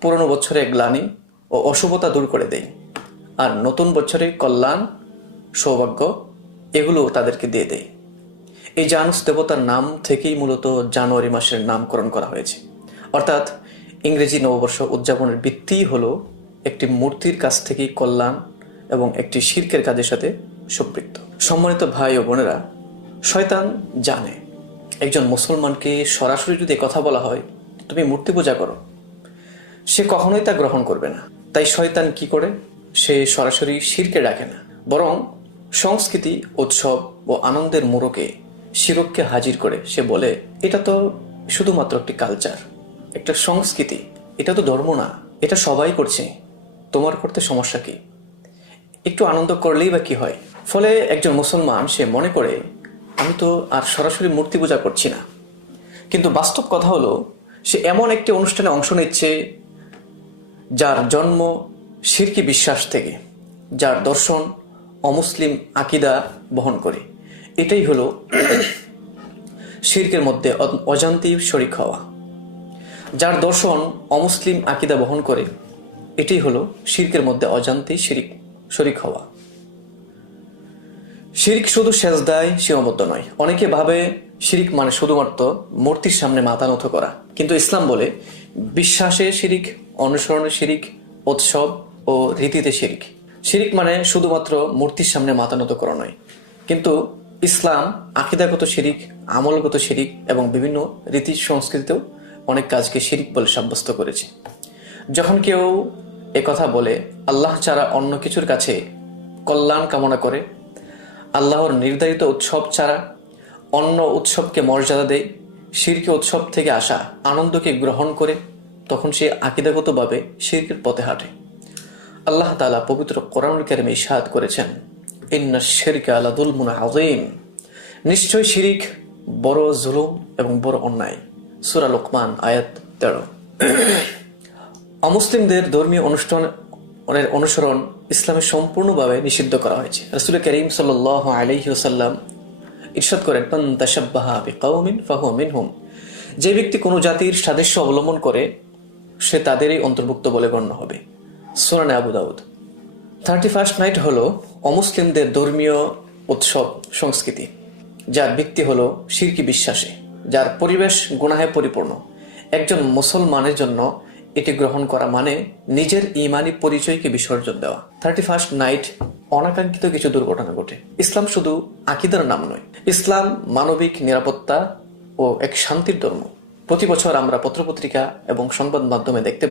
পুরনো বছরে গ্লানি ও অশুভতা দূর করে দেয়, আর নতুন বছরে কল্যাণ, সৌভাগ্য এগুলো তাদেরকে দিয়ে দেয়। এই জানুস দেবতার নাম থেকেই মূলত জানুয়ারি মাসের নামকরণ করা হয়েছে। অর্থাৎ ইংরেজি নববর্ষ উদযাপনের ভিত্তিই হলো একটি মূর্তির কাছ থেকেই কল্যাণ এবং একটি শিরকের কাজের সাথে সম্পৃক্ত। সম্মানিত ভাই ও বোনেরা, শয়তান জানে একজন মুসলমানকে সরাসরি যদি কথা বলা হয় তুমি মূর্তি পূজা করো, সে কখনোই তা গ্রহণ করবে না। তাই শয়তান কি করে, সে সরাসরি শিরকে ডাকে না, বরং সংস্কৃতি, উৎসব ও আনন্দের মোড়কে শিরককে হাজির করে সে বলে এটা তো শুধুমাত্র একটি কালচার, একটা সংস্কৃতি, এটা তো ধর্ম না, এটা সবাই করছে, তোমার করতে সমস্যা কি, একটু আনন্দ করলেই বা কি হয়। ফলে একজন মুসলমান সে মনে করে আমি তো আর সরাসরি মূর্তি পূজা করছি না, কিন্তু বাস্তব কথা হলো সে এমন একটি অনুষ্ঠানে অংশ নিচ্ছে যার জন্ম শিরকি বিশ্বাস থেকে, যার দর্শন অমুসলিম আকিদা বহন করে। এটাই হলো শিরকের মধ্যে অজান্তে শরিক হওয়া। যার দর্শন অমুসলিম আকিদা বহন করে, এটাই হলো শিরকের মধ্যে অজান্তে শরিক হওয়া। শিরিক শুধু সেজদায় সীমাবদ্ধ নয়। অনেকে ভাবে শিরিক মানে শুধুমাত্র মূর্তির সামনে মাথা নত করা, কিন্তু ইসলাম বলে বিশ্বাসে শিরিক, অনুসরণে শিরিক, উৎসব ও রীতিতে শিরিক। শিরিক মানে শুধুমাত্র মূর্তির সামনে মাথা নত করা নয়, কিন্তু ইসলাম আকিদাগত শিরিক, আমলগত শিরিক এবং বিভিন্ন রীতি সংস্কৃতিতেও অনেক কাজকে শিরিক বলে সাব্যস্ত করেছে। যখন কেউ কথা বলে আল্লাহ ছাড়া অন্য কিছুর কাছে কল্যাণ কামনা করে, আল্লাহর নির্ধারিত উৎসব ছাড়া অন্য উৎসবকে মর্যাদা দেয়, শিরকে উৎসব থেকে আসা আনন্দকে গ্রহণ করে, তখন সে আকিদাগতভাবে শিরকের পথে হাঁটে। আল্লাহ তাআলা পবিত্র কোরআনুল কারীমে ইরশাদ করেছেন, ইন্নাশ শিরকা লাযুলমুন আযীম, নিশ্চয় শিরিক বড় জুলুম এবং বড় অন্যায়। সূরা লোকমান আয়াত 13। অমুসলিমদের ধর্মীয় অনুষ্ঠানের অনুসরণ ইসলামে সম্পূর্ণভাবে নিষিদ্ধ করা হয়েছে। রাসূল করিম সাল্লাল্লাহু আলাইহি ওয়াসাল্লাম ইরশাদ করেন, মান তাশাব্বাহা বিকাওমিন ফাহুয়া মিনহুম, যে ব্যক্তি কোনো জাতির সাদৃশ্য অবলম্বন করে সে তাদেরই অন্তর্ভুক্ত বলে গণ্য হবে। সুনানে আবু দাউদ। 31st নাইট হলো অমুসলিমদের ধর্মীয় উৎসব সংস্কৃতি, যার ভিত্তি হলো শিরকি বিশ্বাসে, যার পরিবেশ গুনাহে পরিপূর্ণ। একজন মুসলমানের জন্য এটি গ্রহণ করা মানে নিজের ইমানি পরিচয়কে বিসর্জন দেওয়া। 31st নাইট অনাকাঙ্ক্ষিত কিছু দুর্ঘটনা ঘটে। ইসলাম শুধু আকিদার নাম নয়, ইসলাম মানবিক নিরাপত্তা ও এক শান্তির ধর্ম। প্রতি বছর আমরা পত্রপত্রিকা এবং সংবাদ মাধ্যমে দেখতে